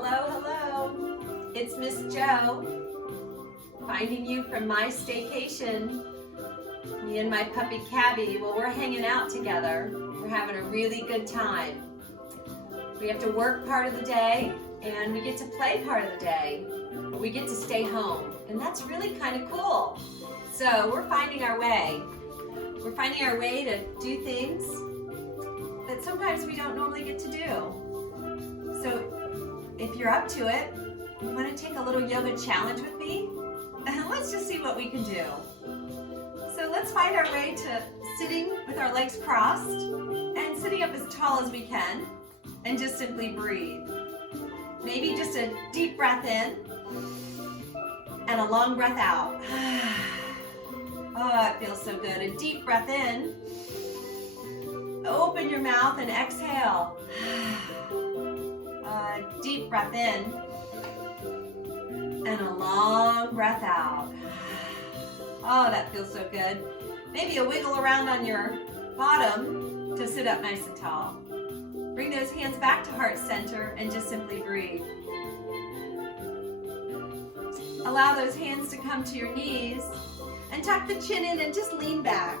Hello, hello. It's Miss Jo, finding you from my staycation. Me and my puppy Cabby, well, we're hanging out together. We're having a really good time. We have to work part of the day, and we get to play part of the day, but we get to stay home, and that's really kind of cool. So we're finding our way. We're finding our way to do things that sometimes we don't normally get to do. So if you're up to it, you want to take a little yoga challenge with me? And let's just see what we can do. So let's find our way to sitting with our legs crossed and sitting up as tall as we can and just simply breathe. Maybe just a deep breath in and a long breath out. Oh, it feels so good. A deep breath in. Open your mouth and exhale. A deep breath in and a long breath out. Oh, that feels so good. Maybe a wiggle around on your bottom to sit up nice and tall. Bring those hands back to heart center and just simply breathe. Allow those hands to come to your knees and tuck the chin in and just lean back.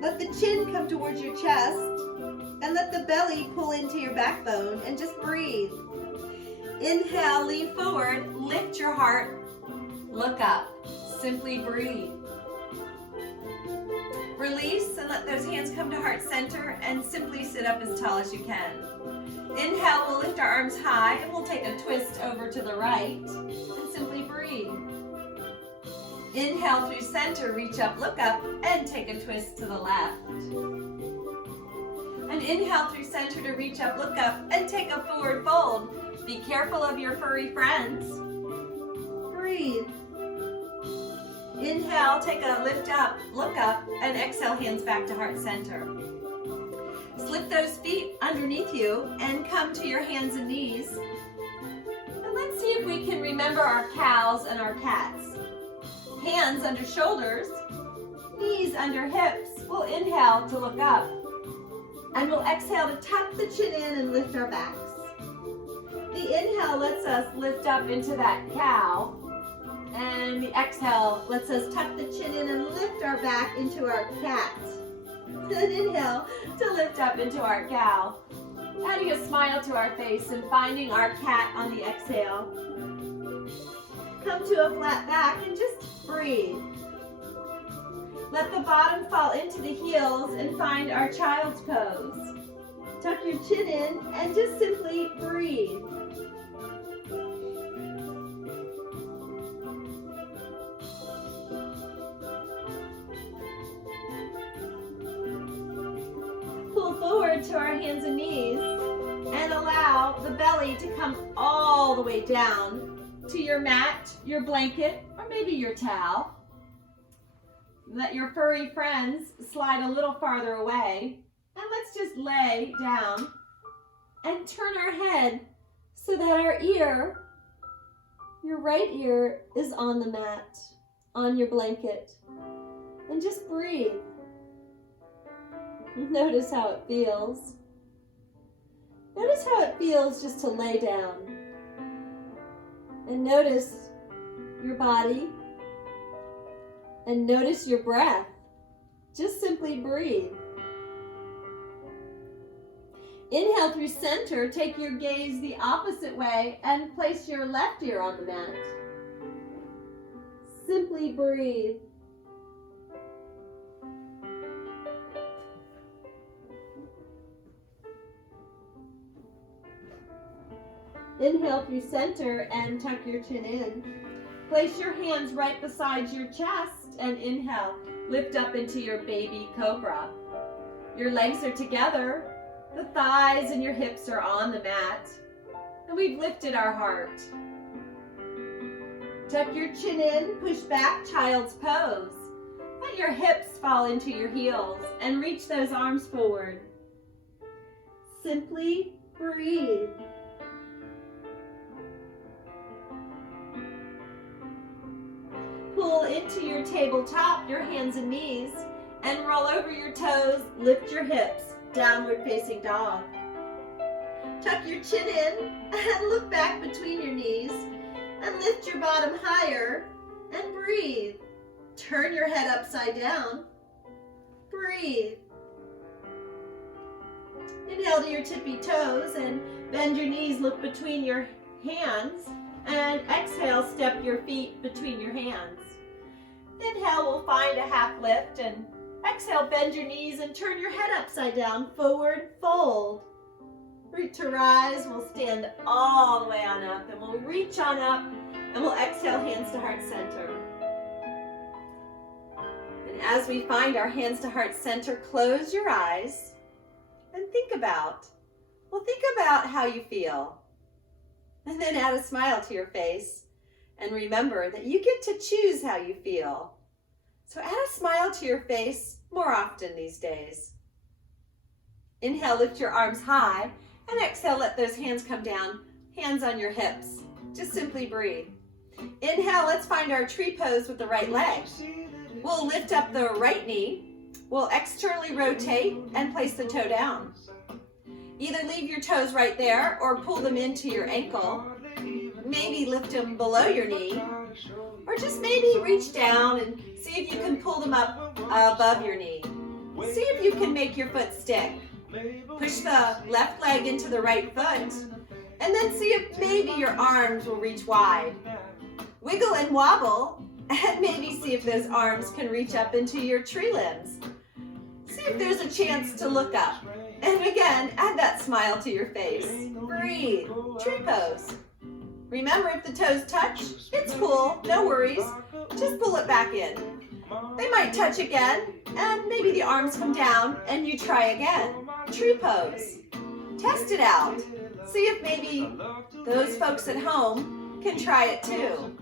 Let the chin come towards your chest and let the belly pull into your backbone and just breathe. Inhale, lean forward, lift your heart, look up, simply breathe. Release and let those hands come to heart center and simply sit up as tall as you can. Inhale, we'll lift our arms high and we'll take a twist over to the right and simply breathe. Inhale through center, reach up, look up, and take a twist to the left. And inhale through center to reach up, look up, and take a forward fold. Be careful of your furry friends. Breathe. Inhale, take a lift up, look up, and exhale, hands back to heart center. Slip those feet underneath you and come to your hands and knees. And let's see if we can remember our cows and our cats. Hands under shoulders, knees under hips. We'll inhale to look up. And we'll exhale to tuck the chin in and lift our backs. The inhale lets us lift up into that cow. And the exhale lets us tuck the chin in and lift our back into our cat. Then inhale to lift up into our cow. Adding a smile to our face and finding our cat on the exhale. Come to a flat back and just breathe. Let the bottom fall into the heels and find our child's pose. Tuck your chin in and just simply breathe. Pull forward to our hands and knees and allow the belly to come all the way down to your mat, your blanket, or maybe your towel. Let your furry friends slide a little farther away. And let's just lay down and turn our head so that our ear, your right ear, is on the mat, on your blanket. And just breathe. Notice how it feels. Notice how it feels just to lay down. And notice your body. And notice your breath. Just simply breathe. Inhale through center, take your gaze the opposite way and place your left ear on the mat. Simply breathe. Inhale through center and tuck your chin in. Place your hands right beside your chest and inhale. Lift up into your baby cobra. Your legs are together. The thighs and your hips are on the mat. And we've lifted our heart. Tuck your chin in, push back, child's pose. Let your hips fall into your heels and reach those arms forward. Simply breathe. Pull into your tabletop, your hands and knees, and roll over your toes, lift your hips, downward facing dog. Tuck your chin in and look back between your knees and lift your bottom higher and breathe. Turn your head upside down. Breathe. Inhale to your tippy toes and bend your knees, look between your hands, and exhale, step your feet between your hands. Inhale, we'll find a half lift, and exhale, bend your knees and turn your head upside down, forward fold. Root to rise, we'll stand all the way on up, and we'll reach on up, and we'll exhale, hands to heart center. And as we find our hands to heart center, close your eyes and think about how you feel. And then add a smile to your face. And remember that you get to choose how you feel. So add a smile to your face more often these days. Inhale, lift your arms high. And exhale, let those hands come down, hands on your hips. Just simply breathe. Inhale, let's find our tree pose with the right leg. We'll lift up the right knee. We'll externally rotate and place the toe down. Either leave your toes right there or pull them into your ankle. Maybe lift them below your knee. Or just maybe reach down and see if you can pull them up above your knee. See if you can make your foot stick. Push the left leg into the right foot. And then see if maybe your arms will reach wide. Wiggle and wobble, and maybe see if those arms can reach up into your tree limbs. See if there's a chance to look up. And again, add that smile to your face. Breathe. Tree pose. Remember, if the toes touch, it's cool, no worries. Just pull it back in. They might touch again, and maybe the arms come down, and you try again. Tree pose. Test it out. See if maybe those folks at home can try it too.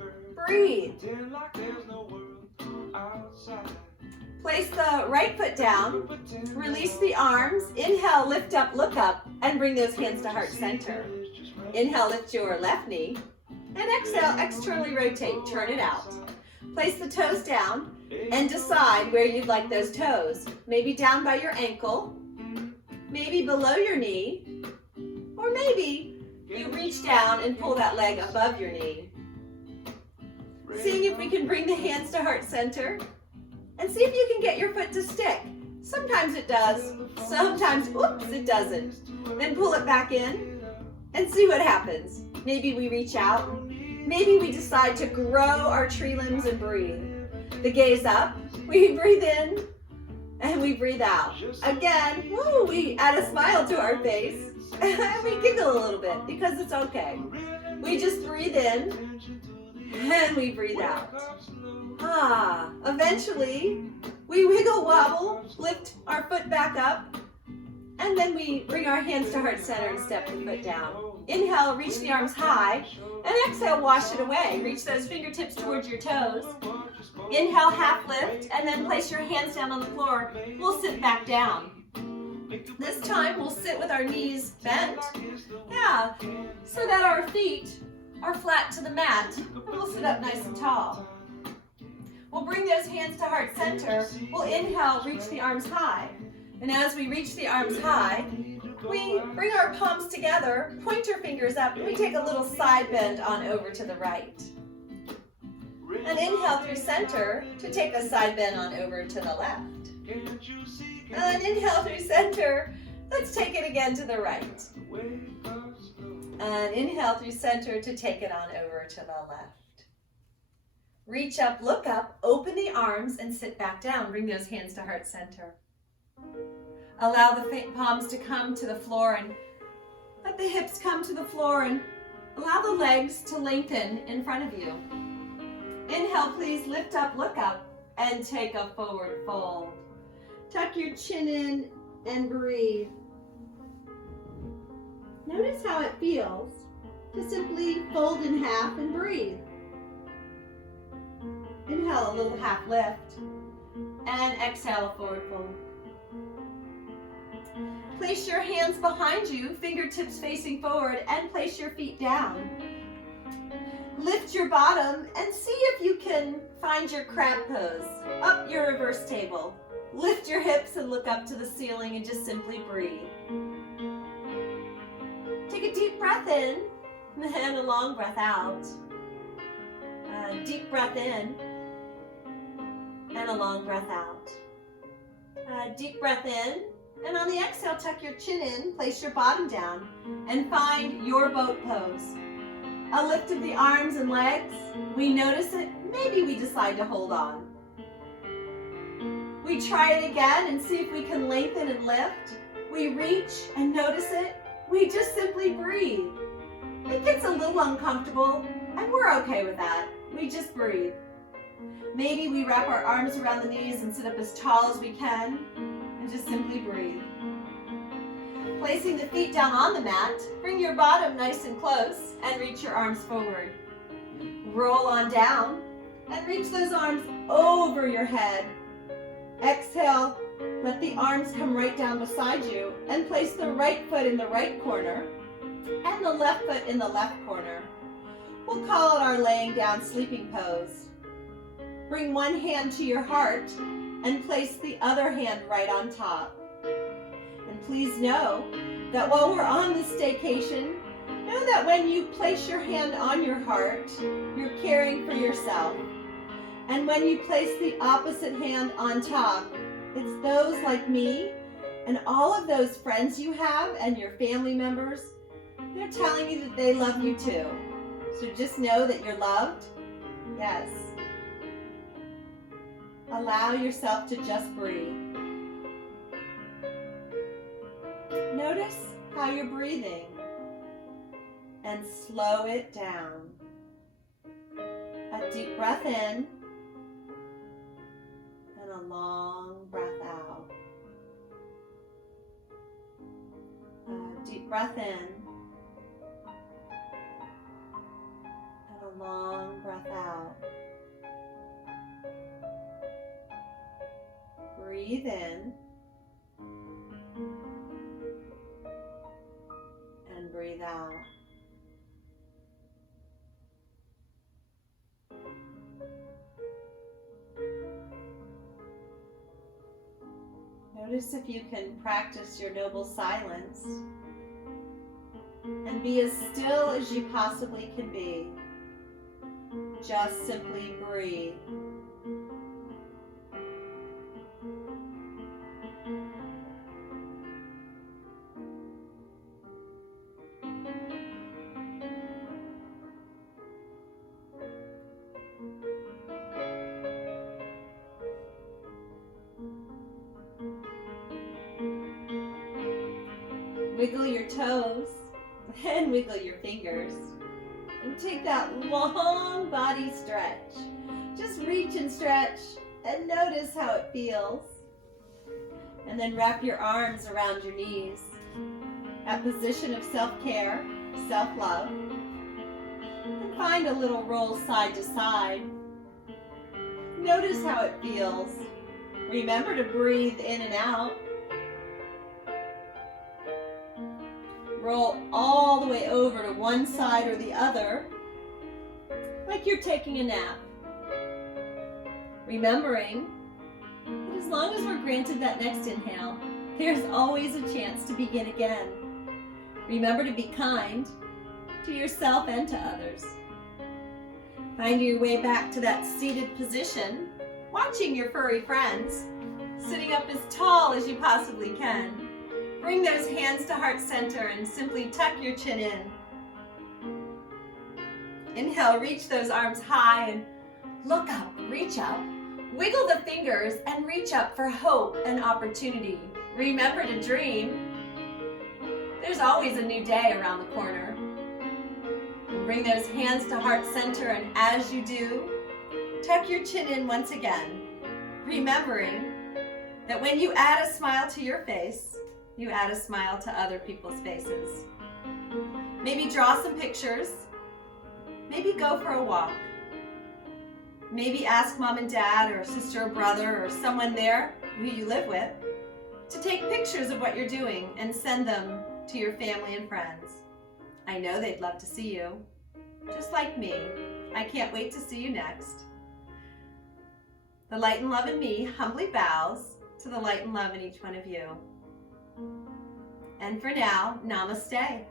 Breathe. Place the right foot down. Release the arms. Inhale, lift up, look up, and bring those hands to heart center. Inhale, lift your left knee. And exhale, externally rotate, turn it out. Place the toes down and decide where you'd like those toes. Maybe down by your ankle, maybe below your knee, or maybe you reach down and pull that leg above your knee. Seeing if we can bring the hands to heart center and see if you can get your foot to stick. Sometimes it does, sometimes, oops, it doesn't. Then pull it back in and see what happens. Maybe we reach out. Maybe we decide to grow our tree limbs and breathe. The gaze up, we breathe in, and we breathe out. Again, woo, we add a smile to our face, and we giggle a little bit because it's okay. We just breathe in, and we breathe out. Eventually, we wiggle wobble, lift our foot back up, and then we bring our hands to heart center and step the foot down. Inhale, reach the arms high, and exhale, wash it away. Reach those fingertips towards your toes. Inhale, half lift, and then place your hands down on the floor. We'll sit back down. This time, we'll sit with our knees bent. Yeah, so that our feet are flat to the mat, and we'll sit up nice and tall. We'll bring those hands to heart center. We'll inhale, reach the arms high. And as we reach the arms high, we bring our palms together, point our fingers up, and we take a little side bend on over to the right. And inhale through center to take a side bend on over to the left. And inhale through center. Let's take it again to the right. And inhale through center to take it on over to the left. Reach up, look up, open the arms, and sit back down. Bring those hands to heart center. Allow the palms to come to the floor and let the hips come to the floor and allow the legs to lengthen in front of you. Inhale, please lift up, look up, and take a forward fold. Tuck your chin in and breathe. Notice how it feels to simply fold in half and breathe. Inhale, a little half lift, and exhale, a forward fold. Place your hands behind you, fingertips facing forward, and place your feet down. Lift your bottom and see if you can find your crab pose, up your reverse table. Lift your hips and look up to the ceiling and just simply breathe. Take a deep breath in and a long breath out. Deep breath in and a long breath out. Deep breath in, and on the exhale, tuck your chin in, place your bottom down, and find your boat pose. A lift of the arms and legs. We notice it, maybe we decide to hold on. We try it again and see if we can lengthen and lift. We reach and notice it. We just simply breathe. It gets a little uncomfortable, and we're okay with that. We just breathe. Maybe we wrap our arms around the knees and sit up as tall as we can, and just simply breathe. Placing the feet down on the mat, bring your bottom nice and close, and reach your arms forward. Roll on down, and reach those arms over your head. Exhale, let the arms come right down beside you, and place the right foot in the right corner, and the left foot in the left corner. We'll call it our laying down sleeping pose. Bring one hand to your heart, and place the other hand right on top. And please know that while we're on this staycation, know that when you place your hand on your heart, you're caring for yourself. And when you place the opposite hand on top, it's those like me and all of those friends you have and your family members, they're telling you that they love you too. So just know that you're loved. Yes. Allow yourself to just breathe. Notice how you're breathing and slow it down. A deep breath in and a long breath out. A deep breath in and a long breath out. Breathe in and breathe out. Notice if you can practice your noble silence and be as still as you possibly can be. Just simply breathe. Wiggle your toes and wiggle your fingers. And take that long body stretch. Just reach and stretch and notice how it feels. And then wrap your arms around your knees. That position of self-care, self-love. And find a little roll side to side. Notice how it feels. Remember to breathe in and out. Roll all the way over to one side or the other, like you're taking a nap. Remembering that as long as we're granted that next inhale, there's always a chance to begin again. Remember to be kind to yourself and to others. Find your way back to that seated position, watching your furry friends, sitting up as tall as you possibly can. Bring those hands to heart center and simply tuck your chin in. Inhale, reach those arms high and look up, reach up. Wiggle the fingers and reach up for hope and opportunity. Remember to dream. There's always a new day around the corner. Bring those hands to heart center, and as you do, tuck your chin in once again, remembering that when you add a smile to your face, you add a smile to other people's faces. Maybe draw some pictures. Maybe go for a walk. Maybe ask mom and dad or sister or brother or someone there who you live with to take pictures of what you're doing and send them to your family and friends. I know they'd love to see you, just like me. I can't wait to see you next. The light and love in me humbly bows to the light and love in each one of you. And for now, namaste.